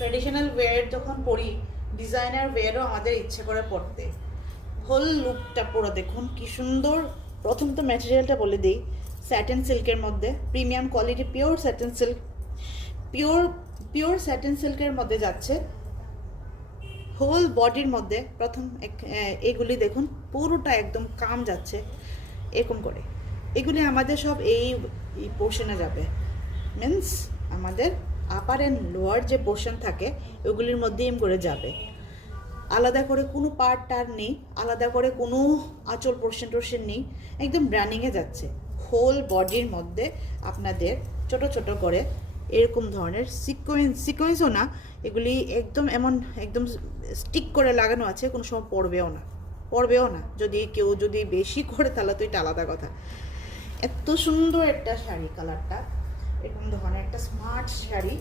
Traditional wire যখন পরি, designer ওয়্যারও আমাদের ইচ্ছে করে পরতে। হোল লুকটা পুরো দেখুন কি সুন্দর। প্রথম তো ম্যাটেরিয়ালটা বলে দিই, স্যাটিন সিল্কের মধ্যে, premium quality pure satin silk, pure satin সিল্কের মধ্যে যাচ্ছে। হোল বডির মধ্যে প্রথম এগুলি দেখুন পুরোটা একদম কাম যাচ্ছে এরকম করে। এগুলি আমাদের সব এই পোর্শনে যাবে, মিন্স আমাদের আপার অ্যান্ড লোয়ার যে পোর্শন থাকে ওগুলির মধ্যে এম করে যাবে। আলাদা করে কোনো পার্ট টার নেই, আলাদা করে কোনো আঁচল পোর্শন নেই, একদম রানিংয়ে যাচ্ছে। হোল বডির মধ্যে আপনাদের ছোট ছোট করে এরকম ধরনের সিকোয়েন্সও না, এগুলি একদম এমন একদম স্টিক করে লাগানো আছে, কোনো সময় পড়বেও না। যদি বেশি করে তাহলে তো এটা আলাদা কথা। এত সুন্দর একটা শাড়ি, কালারটা এরকম ধরনের একটা স্মার্ট শাড়ি।